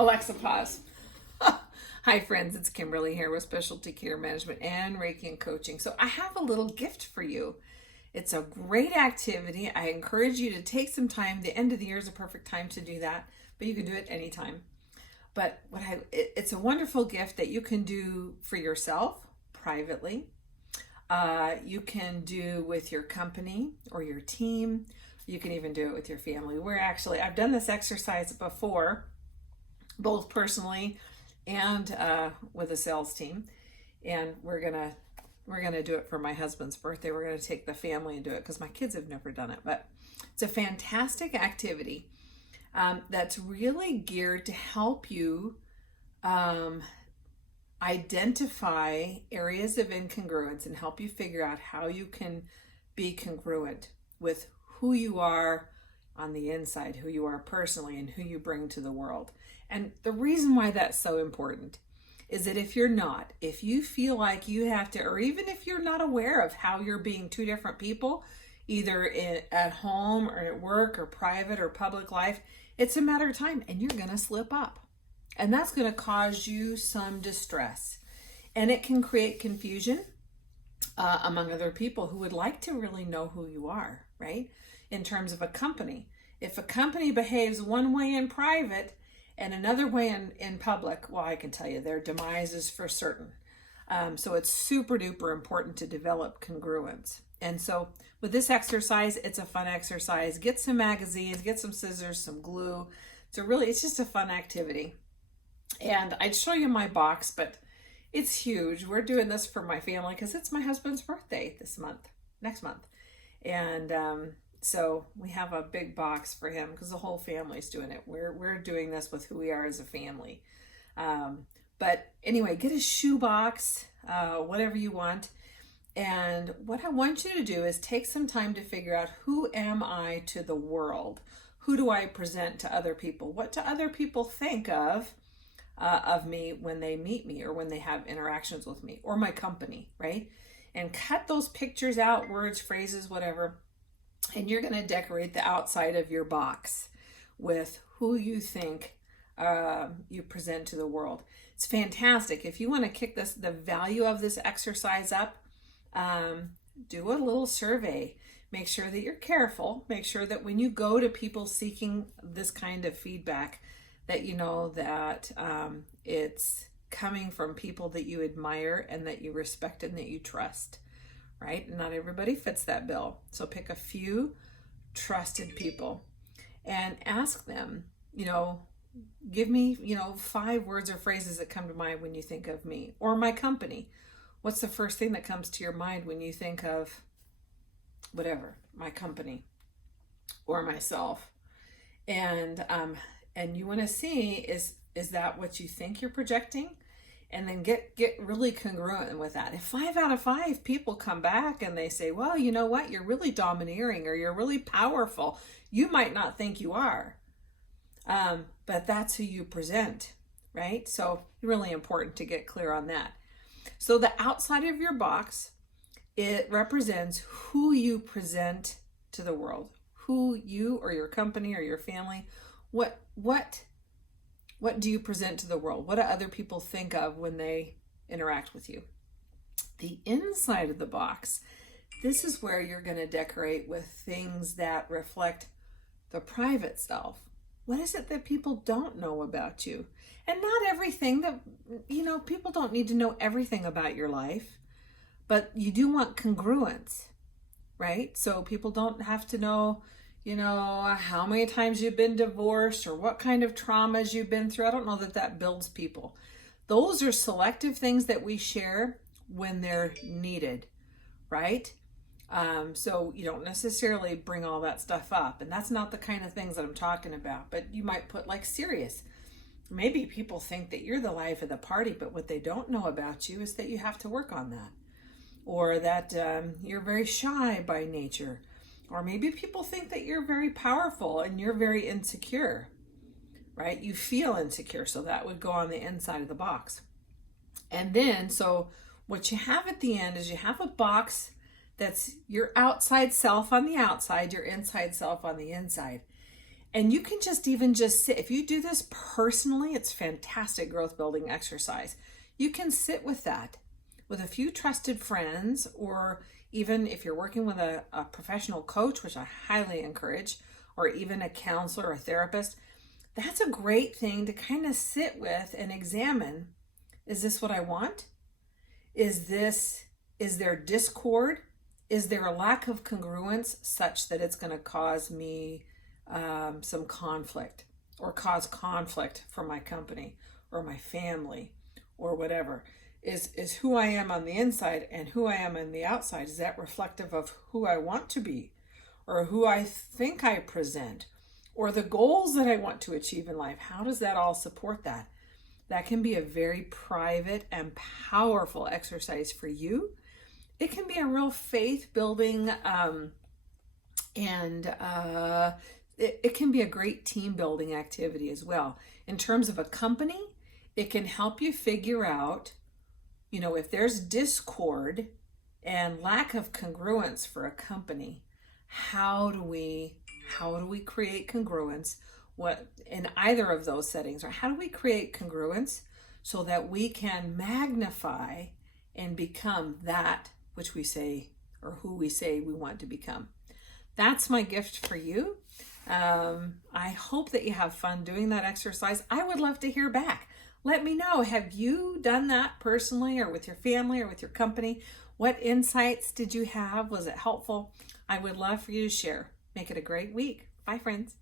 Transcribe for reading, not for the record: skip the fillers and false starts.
Alexa, pause. Hi, friends. It's Kimberlee here with Specialty Care Management and Reiki and Coaching. So I have a little gift for you. It's a great activity. I encourage you to take some time. The end of the year is a perfect time to do that, but you can do it anytime. But it's a wonderful gift that you can do for yourself privately. You can do with your company or your team. You can even do it with your family. I've done this exercise before, both personally and with a sales team. And we're gonna do it for my husband's birthday. We're gonna take the family and do it because my kids have never done it. But it's a fantastic activity that's really geared to help you identify areas of incongruence and help you figure out how you can be congruent with who you are on the inside, who you are personally, and who you bring to the world. And the reason why that's so important is that if you feel like you have to, or even if you're not aware of how you're being two different people, either at home or at work or private or public life, it's a matter of time and you're going to slip up. And that's going to cause you some distress. And it can create confusion among other people who would like to really know who you are, right? In terms of a company. If a company behaves one way in private and another way in public, well, I can tell you their demise is for certain. So it's super duper important to develop congruence. And so with this exercise, it's a fun exercise. Get some magazines, get some scissors, some glue. It's just a fun activity. And I'd show you my box, but it's huge. We're doing this for my family because it's my husband's birthday next month. And so we have a big box for him because the whole family's doing it. We're doing this with who we are as a family. But anyway, get a shoebox, whatever you want. And what I want you to do is take some time to figure out, who am I to the world? Who do I present to other people? What do other people think of me when they meet me or when they have interactions with me or my company, right? And cut those pictures out, words, phrases, whatever. And you're going to decorate the outside of your box with who you think you present to the world. It's fantastic. If you want to kick the value of this exercise up, do a little survey. Make sure that you're careful. Make sure that when you go to people seeking this kind of feedback, that you know that it's coming from people that you admire and that you respect and that you trust, right? Not everybody fits that bill. So pick a few trusted people and ask them, give me, 5 words or phrases that come to mind when you think of me or my company. What's the first thing that comes to your mind when you think of whatever, my company or myself? And you want to see, is that what you think you're projecting? And then get really congruent with that. If 5 out of 5 people come back and they say, well, you know what, you're really domineering or you're really powerful, you might not think you are. But that's who you present, right? So really important to get clear on that. So the outside of your box, it represents who you present to the world, who you or your company or your family, what do you present to the world? What do other people think of when they interact with you? The inside of the box, this is where you're going to decorate with things that reflect the private self. What is it that people don't know about you? And not everything that, people don't need to know everything about your life, but you do want congruence, right? So people don't have to know, how many times you've been divorced or what kind of traumas you've been through. I don't know that builds people. Those are selective things that we share when they're needed, right? So you don't necessarily bring all that stuff up, and that's not the kind of things that I'm talking about. But you might put like serious. Maybe people think that you're the life of the party, but what they don't know about you is that you have to work on that, or that you're very shy by nature. Or maybe people think that you're very powerful and you're very insecure, right? You feel insecure, so that would go on the inside of the box. And then, so what you have at the end is you have a box that's your outside self on the outside, your inside self on the inside. And you can just sit. If you do this personally, it's fantastic growth building exercise. You can sit with that with a few trusted friends, or even if you're working with a professional coach, which I highly encourage, or even a counselor or a therapist. That's a great thing to kind of sit with and examine. Is this what I want? Is there discord? Is there a lack of congruence such that it's going to cause me some conflict, or cause conflict for my company or my family or whatever? Is who I am on the inside and who I am on the outside, is that reflective of who I want to be, or who I think I present, or the goals that I want to achieve in life? How does that all support that? That can be a very private and powerful exercise for you. It can be a real faith building, and it can be a great team building activity as well. In terms of a company, it can help you figure out, if there's discord and lack of congruence for a company, how do we create congruence? What in either of those settings, or how do we create congruence so that we can magnify and become that which we say, or who we say we want to become? That's my gift for you. I hope that you have fun doing that exercise. I would love to hear back. Let me know, have you done that personally, or with your family, or with your company? What insights did you have? Was it helpful? I would love for you to share. Make it a great week. Bye, friends.